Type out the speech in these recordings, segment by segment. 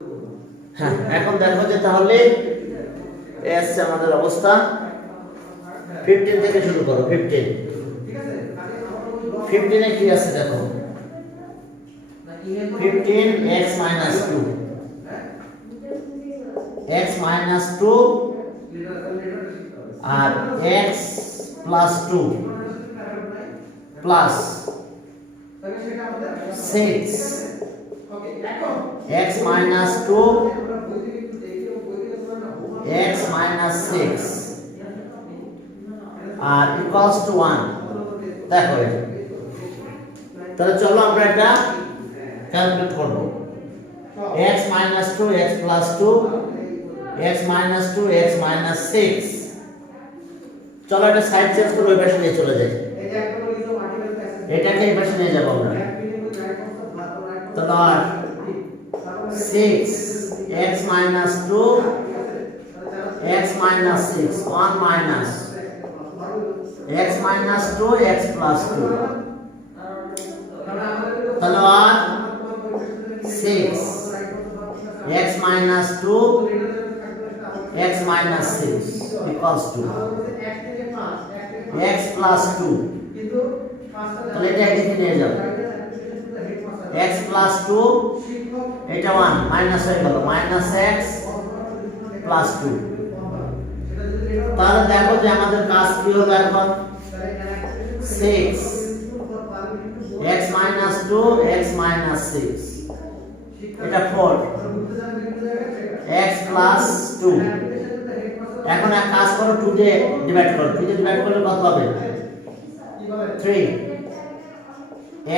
হ্যাঁ, এখন দেখো যে তাহলে এসছে আমাদের অবস্থা 15 থেকে শুরু করো। 15 15 এ কি আছে দেখো, 15 x minus 2 x minus 2 R x plus 2 plus 6 x minus 2 x minus 6 R equals to 1 দেখো। তাহলে চলো আমরা এটা ক্যালকুলেট করব। x minus 2 x plus 2 x minus 2 x minus 6। চলো এটা সাইড চেঞ্জ করে ওই পাশে নিয়ে চলে যাই, এটাকে এই পাশে নিয়ে যাব আমরা। তাহলে 6 x minus 2 x minus 6 1 minus x minus 2 x plus 2 তাহলে 6 x minus 2 x minus 6 equals to x plus 2। তাহলে এটা এদিকে নিয়ে যাও, x plus 2 এটা 1 মাইনাস হয়ে গেল, মাইনাস x plus 2। তাহলে দেখো যে আমাদের কাজ কি হলো এখন, 6 x minus 2 x minus 6 এটা 4 x plus 2। এখন এক কাজ করো, 2 দিয়ে ডিভাইড করো, 2 দিয়ে ডিভাইড করলে কত হবে, 3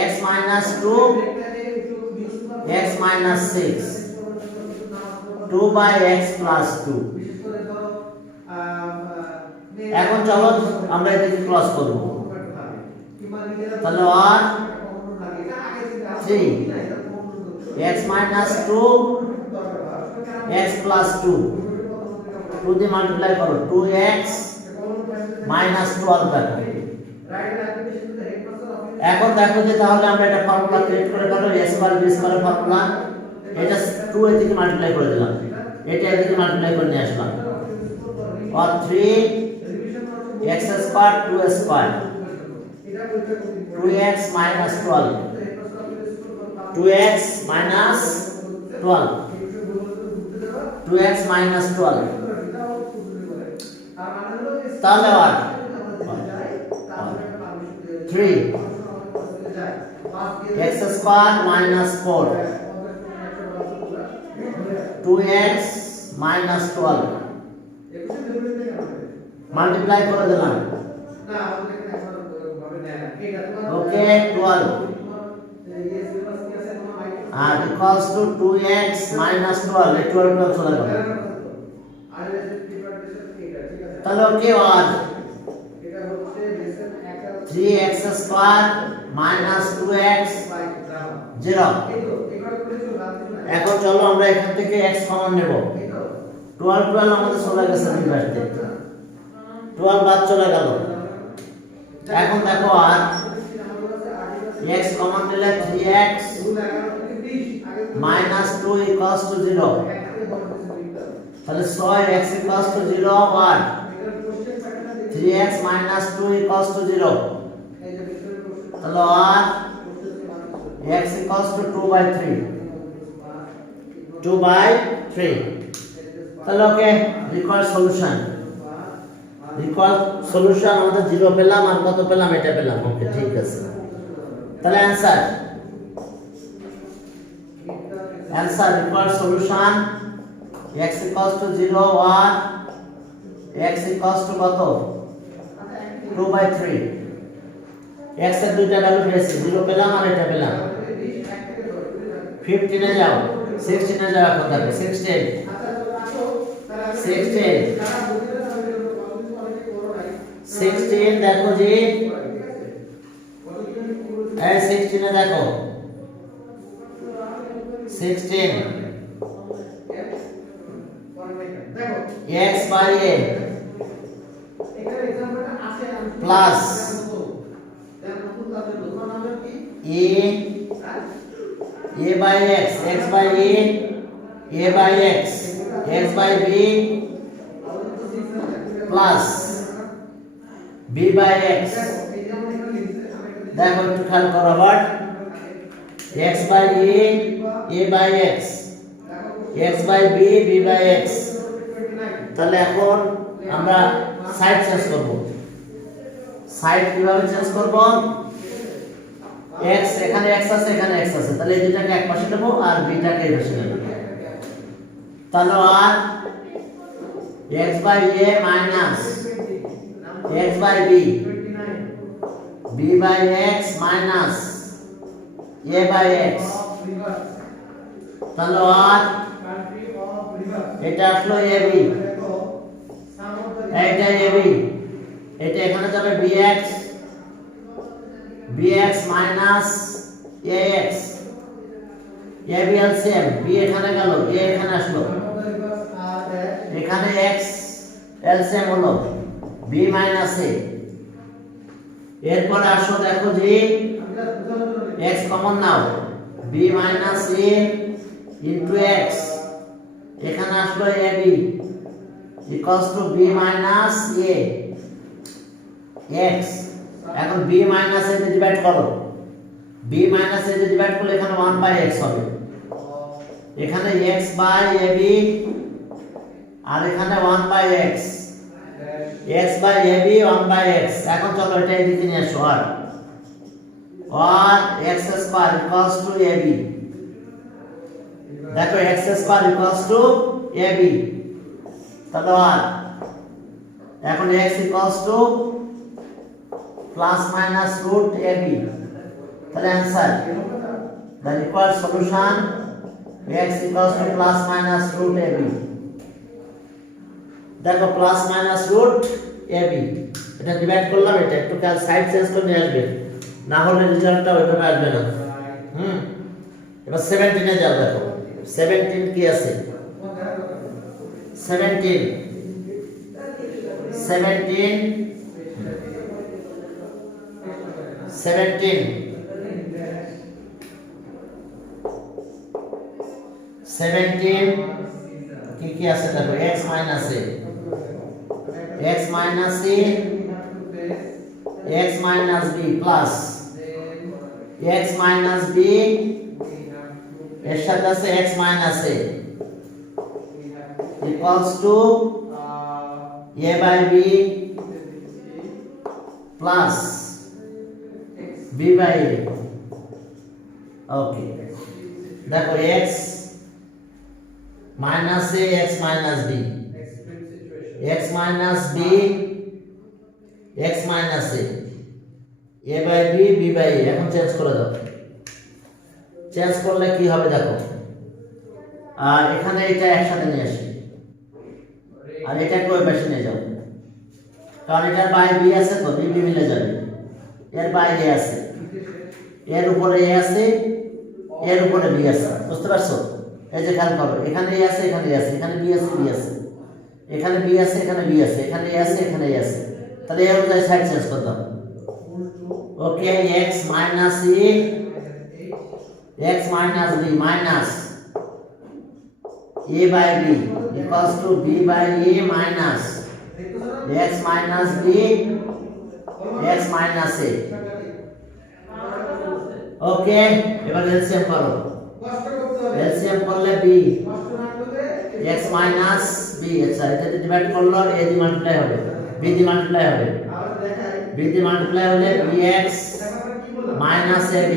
x minus 2 x minus 6 2 by x plus 2। এখন চলো আমরা এটাকে ক্রস করব। তাহলে 3 x minus 2 x plus 2 2 দিয়ে মাল্টিপ্লাই করো, 2x minus 12 দেখো। এখন দেখো যে তাহলে আমরা এটা ফর্মুলা ক্রিয়েট করে ফেলো, a square b square formula. এটা 2 এর দিকে মাল্টিপ্লাই করে দিলাম, এটা এর দিকে মাল্টিপ্লাই করে নিয়ে আসলাম, আর 3 x square 2 square 2x minus 12 2x minus 12 2x minus 12 তাহলে 3 x square minus 4 2x minus 12 multiply করে দিলাম, ওকে 12 আর ইকুয়ালস টু 2x minus 12 এই 12 চলে গেল। তাহলে ওকে আর 3x square minus 2x 0। এখন চলো আমরা এখান থেকে x কমন নেব, 12 আমাদের চলে গেছে নিবাসতে, 12 বাদ চলে গেল। এখন দেখো আর x কমন নিলে 3x minus 2 equals to 0। তাহলে 6x equals to 0 আর 3x minus 2 equals to 0। তাহলে আর x equals to 2 by 3 2 by 3। তাহলে ওকে রিকোয়ার্ড সলিউশন আমাদের 0 পেলাম আর কত পেলাম, এটা পেলাম। ওকে ঠিক আছে, তাহলে answer required solution x equals to 0 আর x equals to কত 2 by 3। x এর দুইটা ভ্যালু পেয়েছি, 0 পেলাম আর এটা পেলাম। 15 এ যাও, 16 এ যাও, এখন দেখো 16 দেখো জি, এই 16 এ দেখো 16 x by a plus a by x by a a by x, x by b plus b by x। দেখো একটু খেয়াল করো আবার, x by a by x, x by b b by x। তাহলে এখন আমরা সাইড চেঞ্জ করব। Side কিভাবে চেঞ্জ করব? x এখানে x আছে, এখানে x আছে, তাহলে এই দুটাকে এক পাশে নেব আর b টাকে এই পাশে নেব। তাহলে আর x by a minus x by b, b by x minus a by x। তাহলে আর এটা আসলো ab, এইটা ab, এটা এখানে যাবে bx, bx minus ax, ab LCM, b এখানে গেল, a এখানে আসলো, এখানে x LCM হলো b minus a। এরপরে আসো দেখো যে x common now, b minus a into x, এখানে আসলো ab equals to b minus a x। এখন b minus a তে ডিভাইড করো, b minus a তে ডিভাইড করলে এখানে 1 by x হবে, এখানে x by ab আর এখানে 1 by x, x by ab 1 by x। এখন চলো এটা এদিকে নিয়ে আসো, আর x square equals to ab। দেখো x square equals to ab, তাহলে আর এখন x equals to plus minus root ab। তাহলে answer the required solution x equals to plus minus root ab। দেখো প্লাস মাইনাস রুট ab, এটা divide করলাম, এটা একটু কাল সাইড চেঞ্জ করে নিয়ে আসবে, না হলে রেজাল্টটা ওইভাবে আসবে না। এবার 17 এ যাও। দেখো 17 কি আছে, 17 17 17 17 কি আছে দেখো, x minus a, x minus a, x minus b plus x minus b এর সাথে আছে x minus a equals to a by b plus b by a। ওকে, দেখো x minus a, x minus b, x minus b, x minus a by b, b by a। এখন change করে দাও, change করলে কি হবে দেখো, আর এখানে এটা একসাথে নিয়ে আসি আর এটাকে ওই পাশে নিয়ে যাও, কারণ এটার বাইরে b আছে তো b মিলে যাবে, এর বাইরে আছে, এর উপরে a আছে, এর উপরে b আছে, বুঝতে পারছো? এই যে খেয়াল করো, এখানে a আছে, এখানে a আছে, এখানে b আছে, b আছে, এখানে b আছে, এখানে b আছে, এখানে a আছে, এখানে a আছে। তাহলে এর অনুযায়ী সাইড চেঞ্জ করতে হবে। ওকে, x minus a, x minus b minus a by b equals to b by a minus x minus b, x minus a। ওকে, এবার এলসিএম করো, এলসিএম করলে b x minus b, আচ্ছা এটা ডিভাইড করলে a দিয়ে multiply হবে, b দিয়ে multiply হবে, b দিয়ে মাল্টিপ্লাই হলে bx minus ab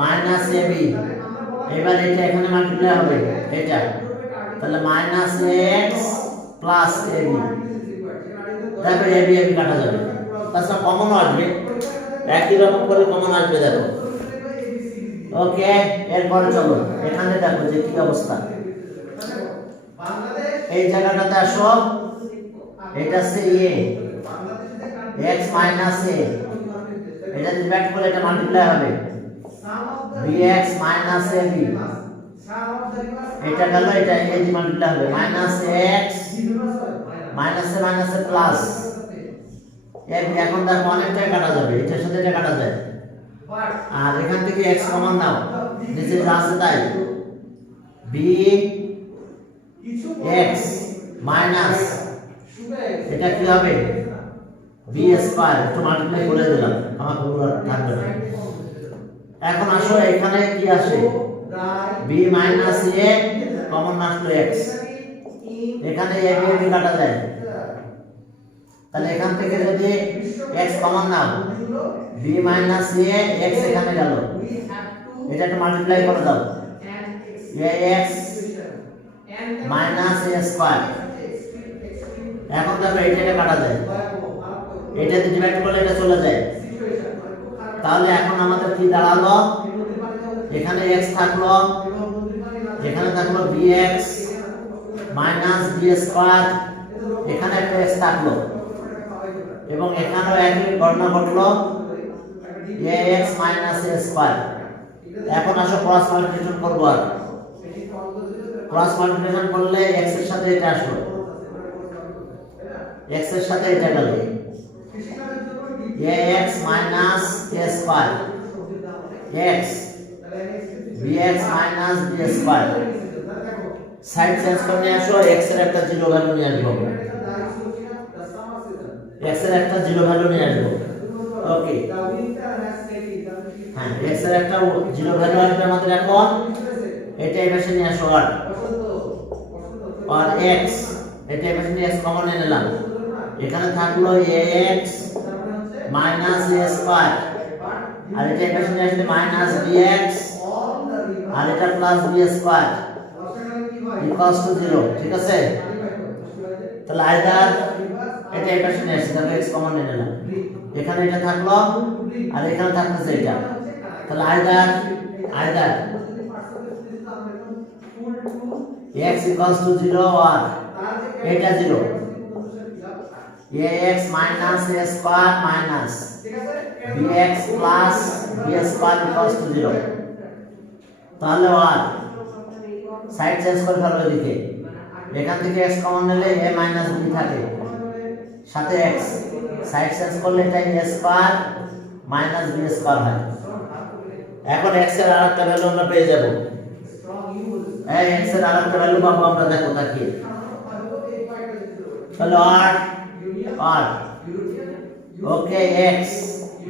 minus ab। এবার এটা এখানে মাল্টিপ্লাই হবে এটা, তাহলে minus x plus ab। দেখো ab ab কাটা যাবে, তাছাড়া কমন আসবে, একই রকম করে কমন আসবে দেখো। ওকে, এরপরে চলো এখানে দেখো যে কি অবস্থা, এই জায়গাটাতে আসো, এটা হচ্ছে a, x minus a, এটা ডিভাইড করলে এটা মাল্টিপ্লাই হবে bx minus ab, এটা গেল, এটা a দিয়ে মাল্টিপ্লাই হবে minus x minus a minus a plus। এখন দেখো অনেকটাই কাটা যাবে, এটার সাথে এটা কাটা যায়, আর এখান থেকে x কমন নাও, নিচে যা আছে তাই বি এক্স মাইনাস এটা কি হবে বি স্কয়ার, একটু মাল্টিপ্লাই করে দিলাম, আমার পুরো থাকবে না। এখন আসো এখানে কি আসে বি মাইনাস এ কমন আসলো এক্স, এখানে এ বি কাটা যায়, তাহলে এখান থেকে যদি x common now b minus a x এখানে গেল, এটা একটু মাল্টিপ্লাই করে দাও ax মাইনাস a স্কয়ার। এখন দেখো এটাকে কাটা যায়, এটাতে ডিভাইড করলে এটা চলে যায়, তাহলে এখন আমাদের কি দাঁড়ালো এখানে x থাকলো, এখানে থাকলো bx মাইনাস b স্কয়ার, এখানে একটা x থাকলো এবং এখানেও একই ঘটনা ঘটলো ax মাইনাস a স্কয়ার। এখন আসো ক্রস মাল্টিপ্লিকেশন করব, আর ক্রস মাল্টিপ্লিকেশন করলে x এর সাথে এটা আসলো, x এর সাথে এটা গেল ax minus a square x bx minus b square. Side change করে নিয়ে আসো, x এর একটা জিরো ভ্যালু নিয়ে আসবো, x এর একটা জিরো ভ্যালু নিয়ে আসবো। ওকে হ্যাঁ, x এর একটা জিরো ভ্যালু আসবে আমাদের, এখন এটা এই পাশে নিয়ে আসো আর x এটা এই পাশে নিয়ে x কমন নিয়ে নিলাম, এখানে থাকলো ax মাইনাস a স্কয়ার, আর এটা এই পাশে নিয়ে আসলে মাইনাস bx আর এটা plus b square equals to 0। ঠিক আছে, তাহলে আইদার এটা এই পাশে নিয়ে আসছে, তাহলে x কমন নিয়ে নিলাম, এখানে এটা থাকলো আর এখানে থাকতেছে এটা, তাহলে either x equals to 0 or এটা 0 ax minus a square minus bx plus b square equals to 0, তাহলে আর সাইড চেঞ্জ করে ফেলবো এদিকে, এখান থেকে x কমন নিলে a minus b থাকে সাথে x, সাইড চেঞ্জ করলে এটা a square minus b square হয়। এখন x এর আরেকটা ভ্যালু আমরা পেয়ে যাব, এই x এর আরেকটা ভ্যালু পাবো আমরা, দেখো তাকিয়ে, তাহলে আর ওকে x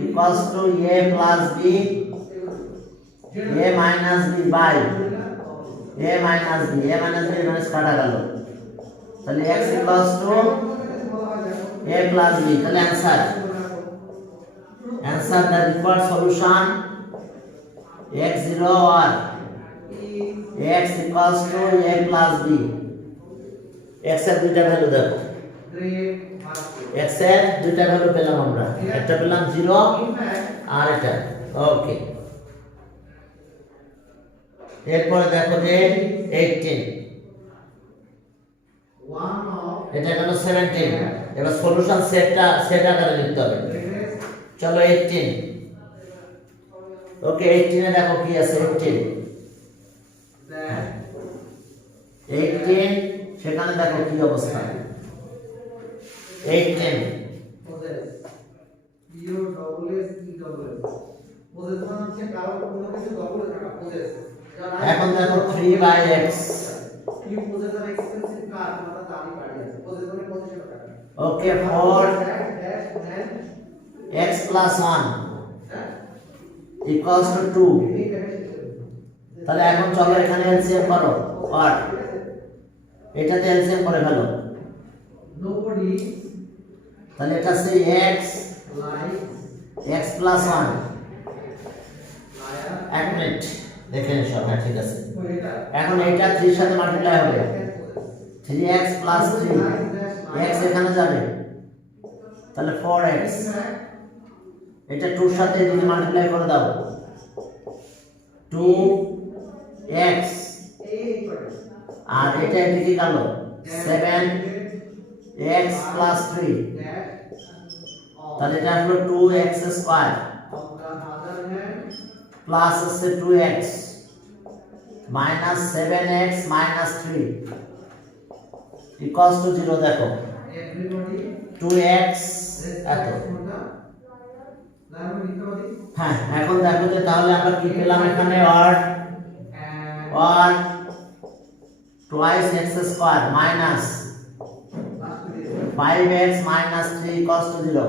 equals to a plus b a minus b by a minus b minus কাটা গেল, তাহলে x equals to a plus b, তাহলে answer the required solution x0 or x equals to a plus b। x এর দুইটা value দেখো, x এর দুইটা value পেলাম আমরা, একটা পেলাম 0 আর এটা। ওকে, এরপরে দেখো যে 18 এটা গেল 17, এবার সলিউশন সেট আকারে লিখতে হবে। চলো 18, ওকে 18 এ দেখো কি আছে, 18 সেখানে দেখো কি অবস্থা, 18 এখন দেখো 3/x, okay 4x plus 1 equals to 2, তাহলে এখন চলো এখানে এলসিএম করো, আর এটাতে এলসিএম করে ফেলো, তাহলে এটা হচ্ছে x plus 1, এক মিনিট দেখে নিও, হ্যাঁ ঠিক আছে। এখন এটা 3 এর সাথে মাল্টিপ্লাই হবে, 3x plus 3 x এখানে যাবে, তাহলে 4x, এটা 2 এর সাথে এদিকে মাল্টিপ্লাই করে দাও, 2x আর এটা এদিকে গেল 7x plus 3, তাহলে এটা হলো 2x স্কয়ার প্লাস হচ্ছে 2x minus 7x minus 3 equals to 0। দেখো 2x এত, হ্যাঁ এখন দেখো যে তাহলে আমরা কি পেলাম এখানে, আর twice x square minus 5x minus 3 equals to 0.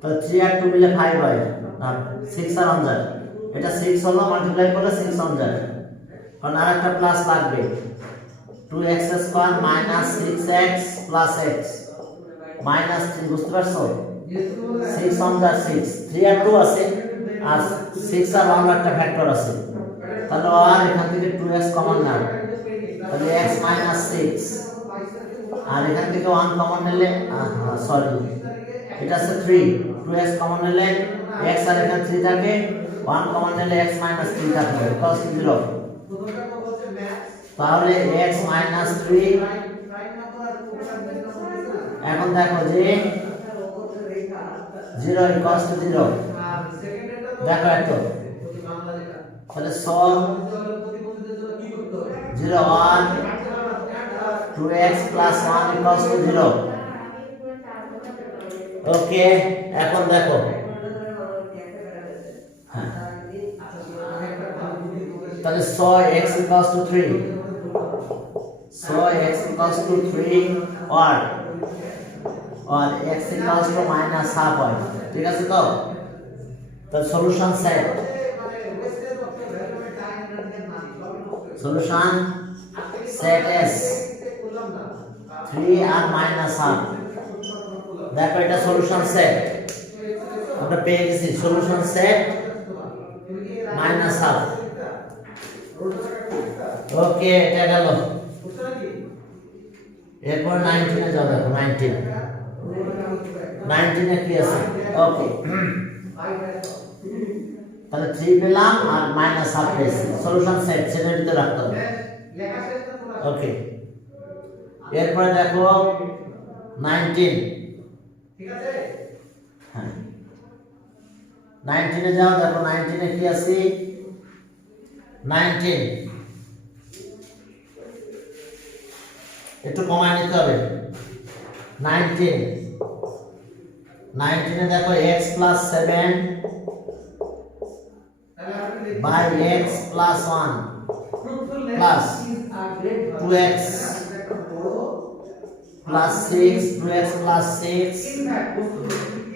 তো 3 আর 2 মিলে 5 হয় না 6 আর 1 যায় এটা 6 হলো মাল্টিপ্লাই করলে 6 1 যায় কারণ আরেকটা প্লাস লাগবে 2x square minus 6x plus x minus 3 বুঝতে পারছো 6 1 যায় 6 3 আর 2 আছে আর 6 আর 1 একটা ফ্যাক্টর আছে তাহলে আর এখান থেকে 2x কমন নাও তাহলে x minus 6 আর এখান থেকে 1 কমন নিলে সরি এটা আছে 3 2x কমন নিলে x আর এখানে 3 থাকে 1 কমন নিলে x minus 3 থাকবে cos 0 তাহলে x minus 3 এখন দেখো যে 0 equals to 0 দেখো এত তাহলে solve 0 1 2x plus 1 equals to 0 ওকে এখন দেখো তাহলে 6x equals to 3 6x equals to 3 or x equals to minus half হয় ঠিক আছে তো তাহলে solution set solution set s 3 আর minus half দেখো এটা সলিউশন সেট আমরা পেয়ে গেছি সলিউশন সেট minus half ওকে এটা গেল এরপর 19 এ যাও দেখো 19 এ কি আছে ওকে তাহলে 3 পেলাম আর মাইনাস হাফ পেয়েছি সলিউশন সেট সেটার ভিতরে রাখতে হবে ওকে এরপরে দেখো 19 ঠিক আছে হ্যাঁ 19 এ যাও দেখো 19 এ কি আছে 19 একটু কমায় নিতে হবে 19 এ দেখো x plus 7 by x plus 1 plus 2x plus 6 2x plus 6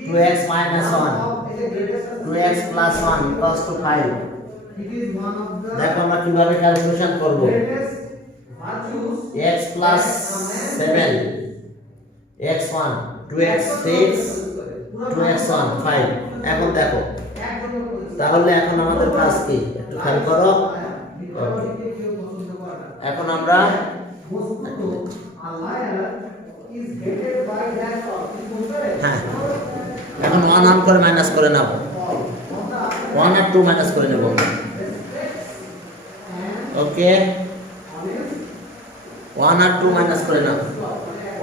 2x minus 1 2x plus 1 equals to 5 দেখো আমরা কিভাবে ক্যালকুলেশন করব x plus 7 x1 2x 6 2x1 5 এখন দেখো তাহলে এখন আমাদের কাজ কি একটু খেয়াল করো এখন আমরা হ্যাঁ এখন 1 অন করে মাইনাস করে নেব 1 আর 2 মাইনাস করে নেব ওকে 1 আর 2 মাইনাস করে নাও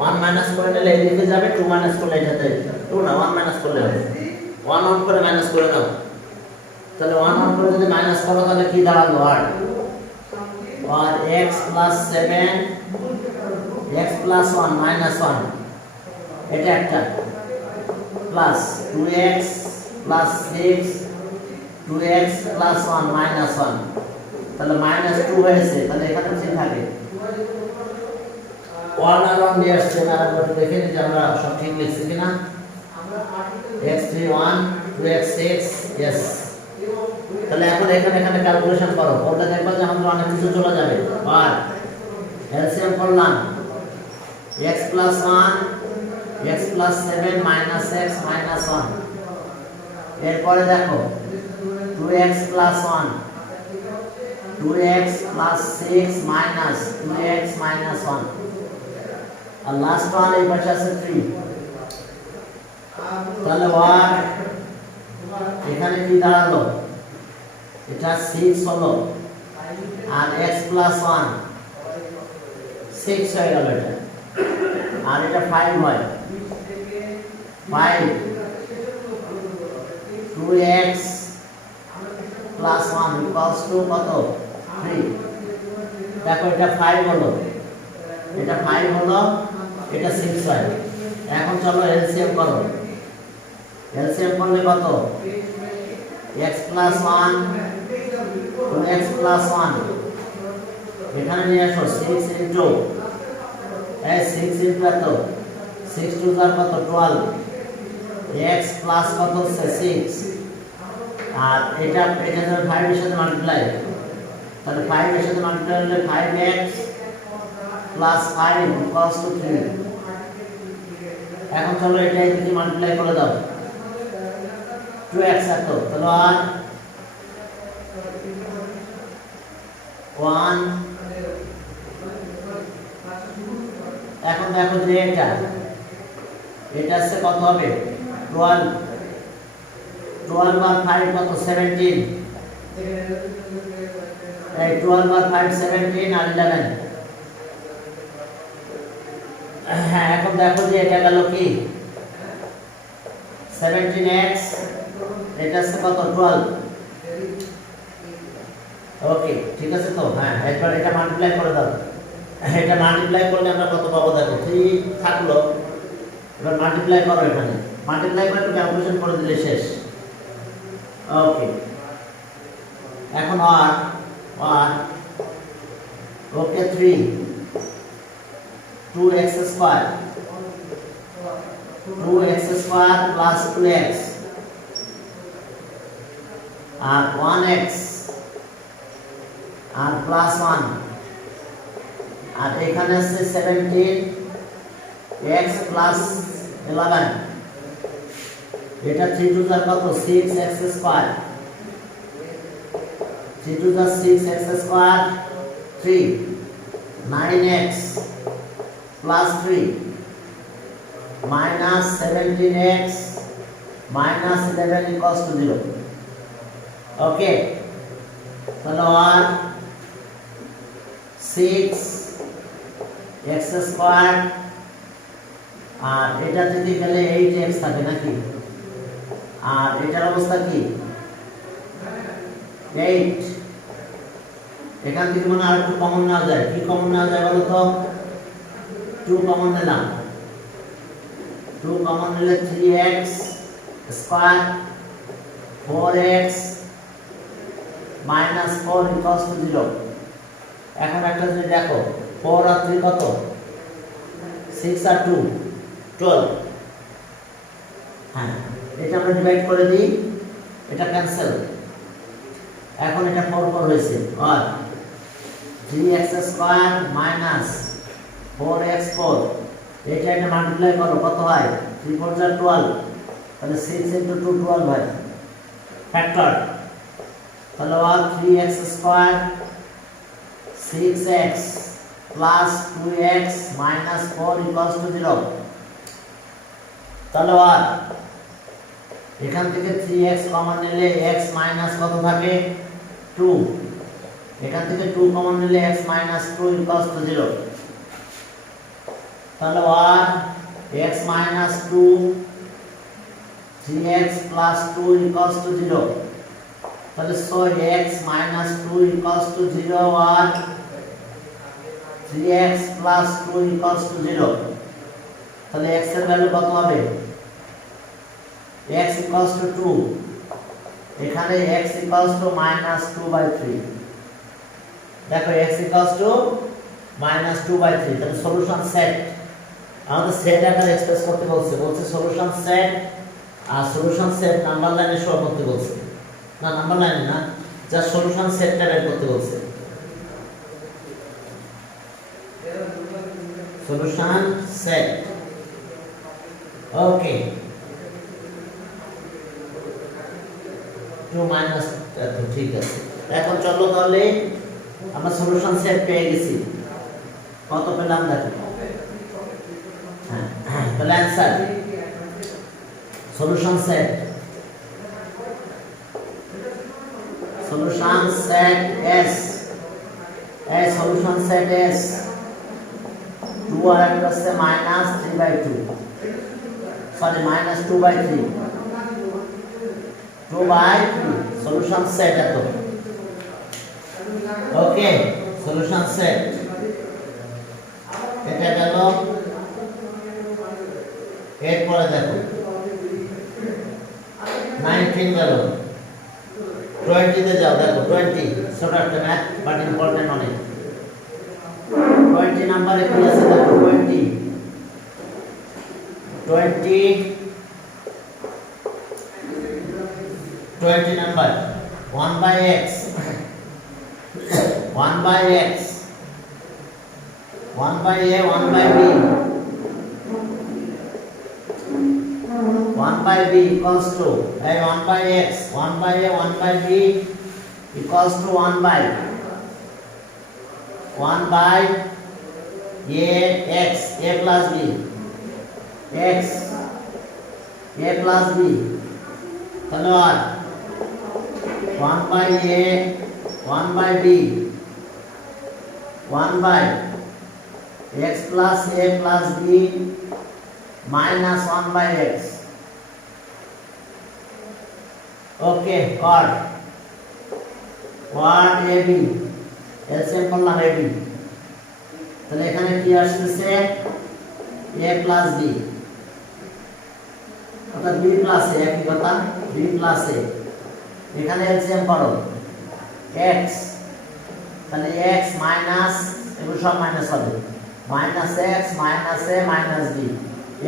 1 মাইনাস করে নিলে এদিকে যাবে 2 মাইনাস করলে এটাতে 2 না 1 মাইনাস করলে হবে 1 অন করে মাইনাস করে নাও তাহলে 1 অন করে যদি মাইনাস করো তাহলে কি দাঁড়ালো আর x plus 7 x plus 1 minus 1 এটা একটা plus 2x plus 6 2x plus 1 minus 1 তাহলে minus 2 হয়েছে তাহলে এখানে কি থাকে 1 আর 1 নিয়ে আসছে না আর দেখে নিই যে আমরা সব ঠিক লিখছি কিনা x3 1 2x 6 yes তাহলে এখন এখানে ক্যালকুলেশন করো ওটা দেখবা যে আমাদের অনেক কিছু চলে যাবে আর এলসিএম করলাম x plus 1 x plus 7 minus x minus 1 এরপরে দেখো 2x plus 1 2x plus 6 minus 2x minus 1 আর লাস্ট ওয়ান এই পাশে আছে 3 তাহলে ওয়ার এখানে কি দাঁড়ালো এটা 6 হলো আর x plus 1 6 হয়ে গেল এটা আর এটা 5 হয় 5 2x plus 1 equals to কত 3 দেখো এটা 5 হলো এটা 5 হলো এটা 6 হয় এখন চলো এলসিএম করো এলসিএম করলে কত x plus 1 2x plus 1 এখানে নিয়ে আসো 6 ইনটু এই 6 ইনটু এত 6 টু যার কত 12 x প্লাস কত হচ্ছে 6 আর এটা 5 এর সাথে মাল্টিপ্লাই তাহলে 5 এর সাথে মাল্টিপ্লাই হলে 5x প্লাস 5 ইকুয়ালস টু 3 এখন চলো এটা এদিকে মাল্টিপ্লাই করে দাও 2x এত তাহলে 1 এখন দেখো যে এটা আছে কত হবে 12 আর 5 কত 17 এই 12 আর 5 17 আর 11 হ্যাঁ এখন দেখো যে এটা গেল কি 17x এটা আছে কত 12 ওকে ঠিক আছে তো হ্যাঁ এরপর এটা মাল্টিপ্লাই করে দাও এটা মাল্টিপ্লাই করলে আমরা কত পাবো দেখো 3 থাকলো এবার মাল্টিপ্লাই করো এখানে মাল্টিপ্লাই করে একটু ক্যালকুলেশন করে দিলে শেষ ওকে এখন আর ওকে 3 2x square 2x square plus 2x আর 1x আর প্লাস 1 আর এখানে আছে 17x প্লাস 11 এটা 3 টু যার কত 6x স্কয়ার 3 টু যার 6x square 3 9x plus 3 minus 17x minus 11 equals to 0 okay তাহলে আর 6x স্কয়ার আর এটা থেকে গেলে 8x থাকে নাকি আর এটার অবস্থা কি 8 এখান থেকে মনে আর একটু কমন নেওয়া যায় কি কমন নেওয়া যায় বলো তো 2 কমন নিলাম 2 কমন নিলে 3x square 4x minus 4 equals to 0 এখন একটা জিনিস দেখো 4 আর 3 কত 6 আর 2 12 হ্যাঁ এটা আমরা ডিভাইড করে দিই এটা ক্যান্সেল এখন এটা 4 4 হয়েছে আর 3x স্কয়ার মাইনাস 4x4 এটা মাল্টিপ্লাই করো কত হয় 3 4 যা 12 তাহলে 6 into 2 12 হয় ফ্যাক্টর তাহলে 3x square 6x plus 2x minus 4 equals to 0 তাহলে এখান থেকে 3x কমন নিলে x মাইনাস কত থাকে 2 এখান থেকে 2 কমন নিলে x মাইনাস 2 ইকুয়ালস টু 0 তাহলে x minus 2 3x plus 2 equals to 0 তাহলে so x minus 2 equals to 0 আর 3x plus 2 equals to 0 তাহলে x এর ভ্যালু কত হবে x equals to 2 এখানে x equals to minus 2/3 দেখো x equals to minus 2/3 তাহলে সলিউশন সেট আমাদের সেট আকারে এক্সপ্রেস করতে বলছে সলিউশন সেট আর সলিউশন সেট নাম্বার লাইনে শো করতে বলছে না নাম্বার লাইনে না যা সলিউশন সেটটা বের করতে বলছে সলিউশন সেট ওকে 2 মাইনাস ঠিক আছে এখন চলো তাহলে আমরা সলিউশন সেট পেয়ে গেছি কত পেলাম দেখো তাহলে answer solution set S a solution set S 2 আর একটা আছে minus 3/2 sorry minus 2/3 2/3 solution set এত ওকে solution set এটা গেল এরপরে দেখো 19 গেল 20 তে যাও দেখো 20 ছোট একটা ম্যাথ বাট ইম্পর্টেন্ট অনেক নাম্বারে কি আছে দেখো 20 number 1/x 1/x 1/a 1/b 1/b equals to 1/x 1/a 1/b equals to 1/a x a plus b x a plus b তাহলে 1/a 1/b 1/x plus a plus b minus 1/x. Okay, what ab LCM করলাম ab তাহলে এখানে কি আসছে a plus b অর্থাৎ b plus a একই কথা b plus a এখানে LCM করো x তাহলে x মাইনাস এগুলো সব মাইনাস হবে minus x minus a minus b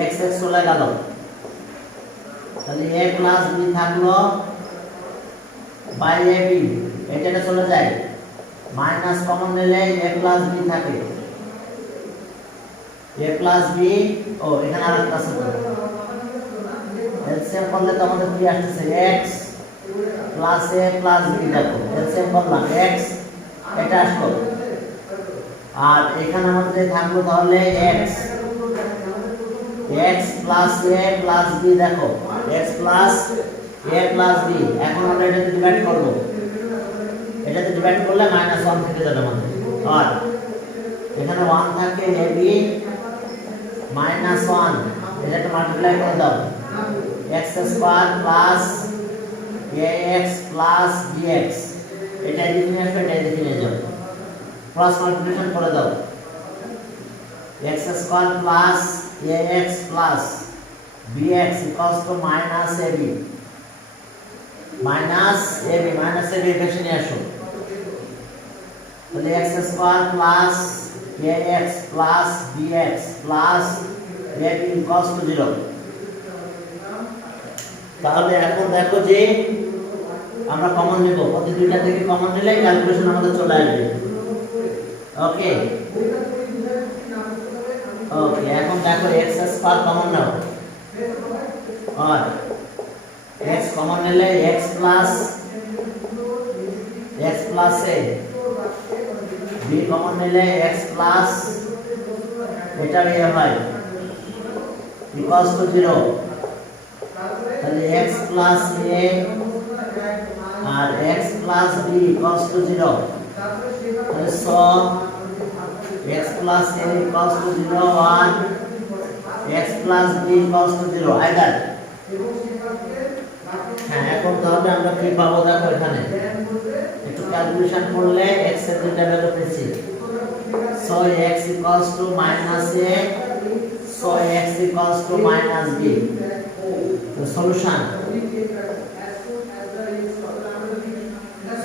x x চলে গেল তাহলে a plus b থাকলো বাই ab এটা চলে যায় মাইনাস কমন নিলে a plus b থাকে a plus b ও এখানে আরেকটা আছে এলসিএম করলে তো আমাদের কি আসছে x plus a plus b দেখো এলসিএম করলাম x এটা আসলো আর এখানে আমাদের থাকলো তাহলে x plus a plus b দেখো x plus a plus b এখন আমরা এটাতে ডিভাইড করব এটাতে ডিভাইড করলে -1 থেকে যাবে আমাদের আর এখানে 1 থাকে ab -1 এটাকে মাল্টিপ্লাই করে দাও x square plus ax plus bx এটা এদিকে নিয়ে আসবে এটা এদিকে নিয়ে যাও ক্রস মাল্টিপ্লিকেশন করে দাও x square plus ax plus bx equals to -ab -ab এখানে নিয়ে আসো তাহলে x square plus ax plus bx plus ab equals to 0 তাহলে এখন দেখো যে আমরা কমন নেব প্রতি দুইটা থেকে কমন নিলে ক্যালকুলেশন আমাদের চলে আসবে ওকে এখন দেখো x স্কয়ার কমন নাও আর x কমন নিলে x plus a b common নিলে x প্লাস এটা এ হয় ইকুয়ালস টু 0 তাহলে x প্লাস a আর x plus b equals to 0 তাহলে so x plus a equals to 0 1 x plus b equals to 0 either হ্যাঁ এখন তাহলে আমরা কি পাবো দেখো এখানে একটু ক্যালকুলেশন করলে x এর দুইটা ভ্যালু পেয়েছি so x equals to -a so x equals to -b the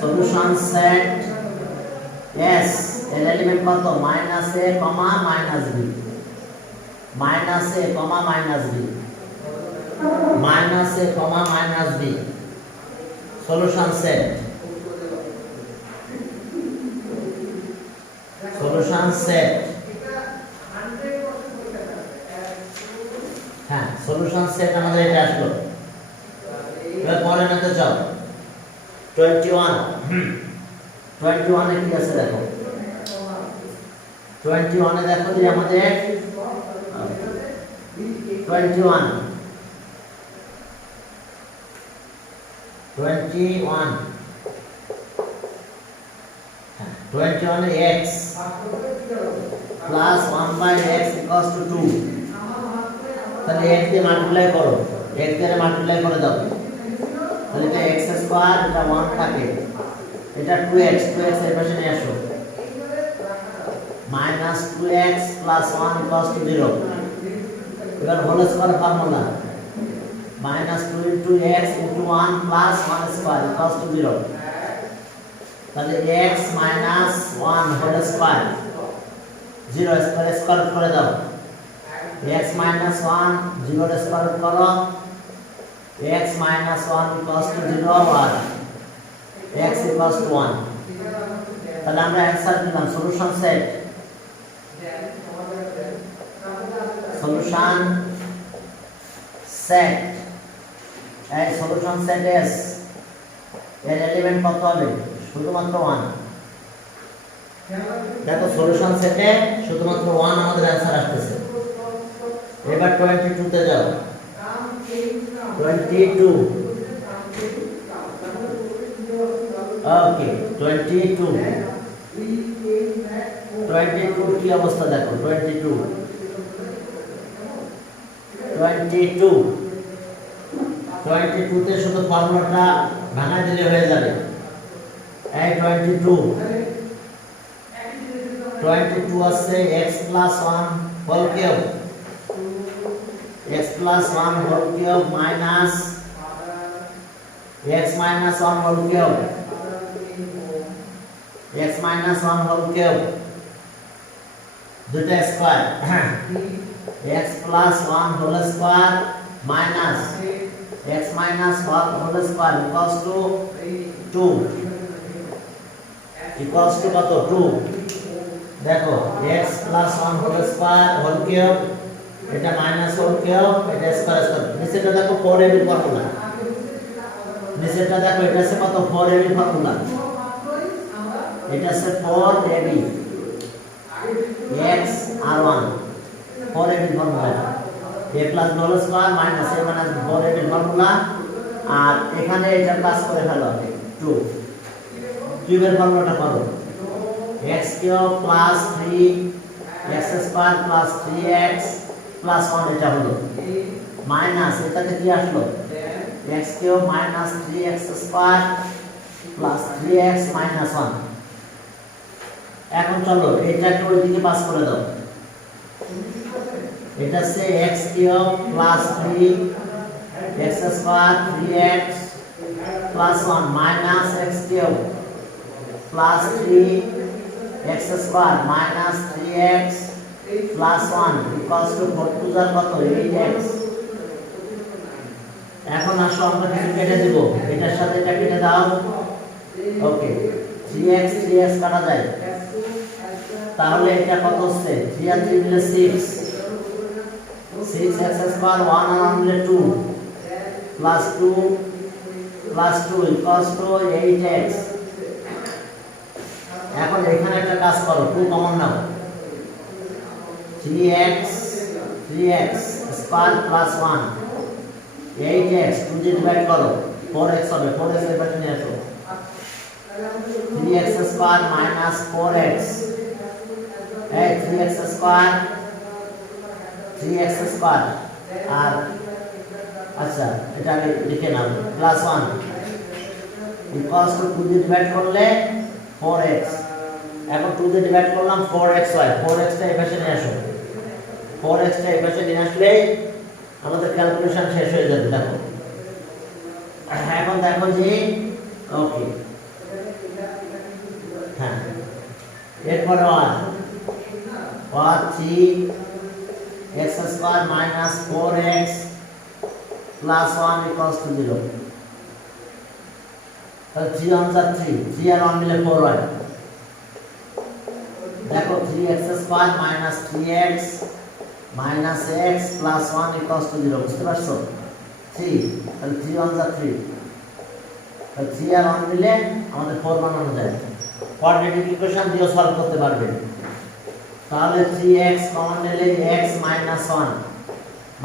solution set s এর এলিমেন্ট কত -a, -b -a, -b solution set হ্যাঁ সলিউশন সেট আমাদের এটা আসলো এবার পরে নিতে যাও 21 এ কি আছে দেখো 21 এ দেখো যে আমাদের 21 এ x plus 1/x equals to 2 তাহলে x দিয়ে মাল্টিপ্লাই করো x দিয়ে মাল্টিপ্লাই করে দাও তাহলে এটা x স্কয়ার এটা 1 থাকে এটা 2x এর পাশে নিয়ে আসো -2x plus 1 equals to 0 এবার whole square formula -2 into x into 1 plus 1 square equals to 0 তাহলে x minus 1 whole square 0 square করে দাও x minus 1 0 স্কয়ার করো x minus 1 equals to 0 আর x equals to 1 তাহলে আমরা অ্যানসার দিলাম সলিউশন সেট এই সলিউশন সেট S এর এলিমেন্ট কত হবে শুধুমাত্র 1 দেখো সলিউশন সেটে শুধুমাত্র 1 আমাদের অ্যানসার আসছে এবার 22 তে যাও 22 ওকে 22 কি অবস্থা দেখো 22 তে শুধু ফর্মুলাটা ভাঙা দিলে হয়ে যাবে এই 22 আছে x plus 1 whole cube x plus 1 whole cube minus x minus 1 whole cube x minus 1 whole cube দুটো square x plus 1 whole square minus x minus 1 whole square equals to 2 equals to কত 2 দেখো x plus 1 whole square whole cube এটা minus whole cube এটা square নিচেটা দেখো 4ab formula নিচেটা দেখো এটা আছে কত 4ab ফর্মুলা এটা আছে 4ab x আর 1 4ab formula a plus whole square minus a minus 4ab formula আর এখানে এটা প্লাস করে ফেলো 2 কিউবের ফর্মুলাটা করো x cube plus 3 x square plus 3x plus 1 এটা হলো মাইনাস এটাতে কি আসলো x cube minus 3x square plus 3x minus 1 এখন চলো এটাকে ওই দিকে পাস করে দাও এটা আছে x cube plus 3 x square 3x plus 1 minus x cube plus 3 x square minus 3x plus 1 equals to 4 to the কত 8x এখন আসো আমরা কিছু কেটে দেব এটার সাথে এটা কেটে দাও ওকে 3x কাটা যায় তাহলে এটা কত হচ্ছে 3 আর 3 মিলে 6 6x square 1 আর 1 মিলে 2 plus 2 equals to 8x এখন এখানে একটা কাজ করো 2 কমন নাও 3x স্কয়ার প্লাস 1 8x 2 দিয়ে ডিভাইড করো 4x হবে 4x এর পাশে নিয়ে আসো 3x স্কয়ার মাইনাস 4x এই 3x স্কয়ার আর আচ্ছা এটা আমি লিখে নাও প্লাস 1 ইকুয়ালস টু 2 দিয়ে ডিভাইড করলে 4x এখন 2 দিয়ে ডিভাইড করলাম 4x হয় 4x টা এই পাশে নিয়ে আসো 4x টা এই পাশে নিয়ে আসলে আমাদের ক্যালকুলেশন শেষ হয়ে যাবে দেখো এখন দেখো যে ওকে হ্যাঁ এরপর আর 3x square minus 4x plus 1 equals to 0 তাহলে 3 on 3 আর 1 মিলে 4 হয় দেখো 3x square minus 3x minus x plus 1 equals to 0 বুঝতে পারছো 3 তাহলে 3 on 3 তাহলে 3 আর 1 মিলে আমাদের 4 বানানো যায় কোয়াড্রেটিক ইকুয়েশন দিয়ে সলভ করতে পারবে তাহলে 3x কমন নিলে x মাইনাস 1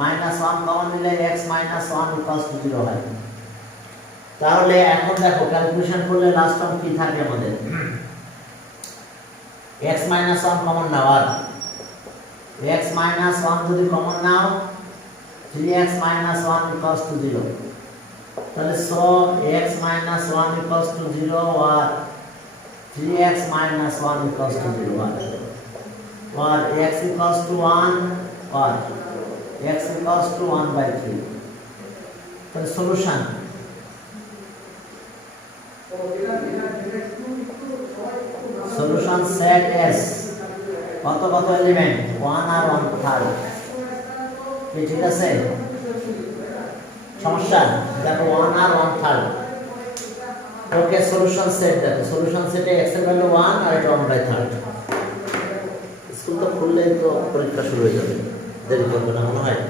মাইনাস 1 কমন নিলে x মাইনাস 1 ইকুয়ালস টু 0 হয় তাহলে এখন দেখো ক্যালকুলেশন করলে লাস্ট টার্ম কি থাকে আমাদের x মাইনাস 1 কমন নাও আর x মাইনাস 1 যদি কমন নাও 3x মাইনাস 1 ইকুয়ালস টু 0 তাহলে so x minus 1 equals to 0 আর 3x minus 1 equals to 0 or x equals to 1 or x equals to 1 by 3 the solution set S কত কত element 1 আর 1/3 কি ঠিক আছে সমস্যা দেখো 1 আর 1/3 ওকে সলিউশন সেট দেখো সলিউশন সেটে x এর ভ্যালু 1 আর এটা 1/3 স্কুল তো খুললেই তো পরীক্ষা শুরু হয়ে যাবে দেরি করবে না মনে হয়